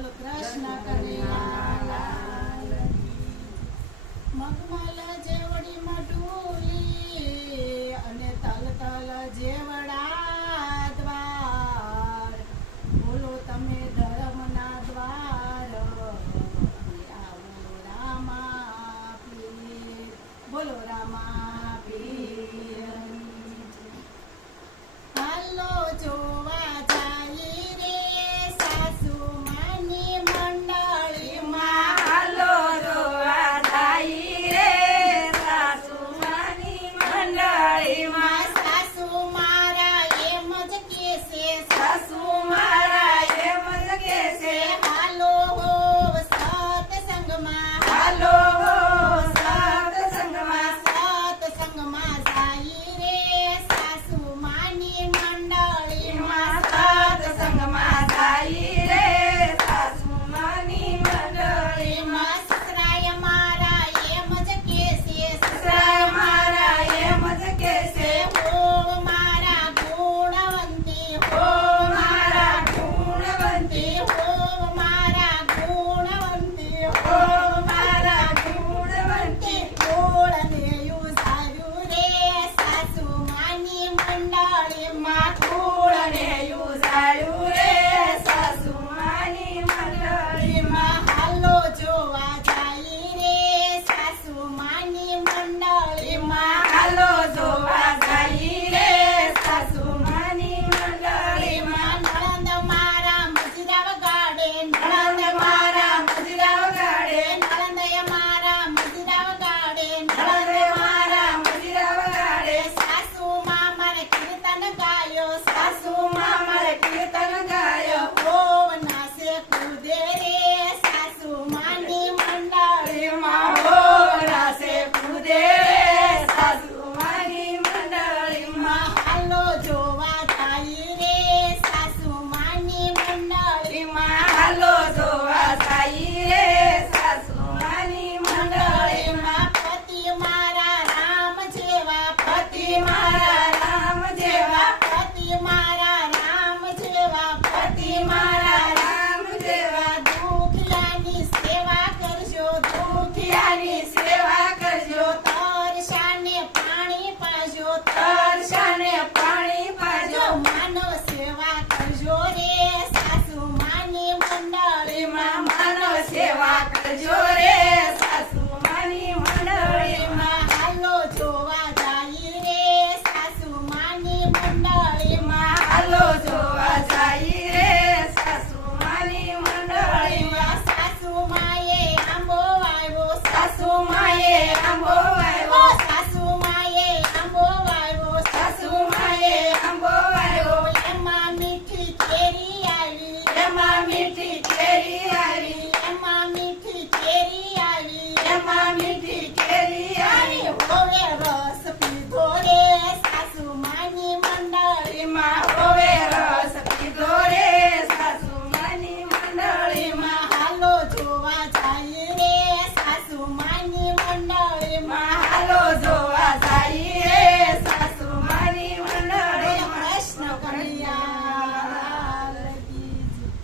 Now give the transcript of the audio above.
બોલો કૃષ્ણ કનૈયા મગમલ જેવડી મઢુલી અને તલ તલ જેવડા દ્વાર બોલો તમે ધર્મના દ્વાર આવો રામા પીર બોલો રામા પીર હાલો જોવા જાય રે સાસુ માની મંડળીમાં હાલો જોવા જાય રે સાસુ માની મંડળીમાં સાસુ મારા એમ જ કેસે સાસુ મારા એમ જ કહેશે હાલો હો સત્સંગમાં હાલો સત્સંગમાં સત્સંગમાં જાય રે સાસુ માની મંડળીમાં સત્સંગમાં જાય રે સાસુ માની મંડળીમાં સસરાય મારા એમ જ કેસે સસરા મારા એમ જ કહેશે હો મારા ગુણવંતી ઓ મારા ગુણવંતી હો મારા ગુણવંતી ઓ મારા ગુણવંતી ગોળને યુસાયું રે સાસુ માની મંડળીમાં કુળને યુઝાયું રે સાસુ માની મંડળીમાં હાલો જોવા જાય રે સાસુ માની મંડળીમાં હાલો જોવા જાય રે સાસુ માની મંડળીમાં નણંદ મારા મજરા વગાડે નણંદ મારા મજરા વગાડે નણંદય મારા મજરા વગાડે નણંદ મારા મજરા વગાડે સાસુ માં મારે કીર્તન ગાયો સાસુ માં મળે કીર્તન ગાયો ઓમ નાસે કૂદે રે સાસુ માની મંડળીમાં મંડળીમાં હો રાસે કૂદે રે સાસુ માની મંડળીમાં હાલો જોવા જાય રે સાસુ માની મંડળીમાં હાલો જોવા જાય રે સાસુ માની મંડળીમાં પતિ મારા રામ જેવા પતિ મારા રામ જેવા પતિ મારા રામ જેવા પતિ મારા રામ જેવા દુખિયાની સેવા કરજો દુખિયાની સેવા કરજો તરસાને પાણી પાજો તરસાને પાણી પાજો માનવ સેવા કરજો રે સાસુ માની મંડળીમાં માનવ સેવા કરજો રે સાસુ માની મંડળીમાં હાલો જોવા જાય રે સાસુ માની મંડળીમાં હાલો જોવા જાય રે સાસુ માની મંડળીમાં સાસુ માએ આંબો આવ્યો સાસુ માએ આંબો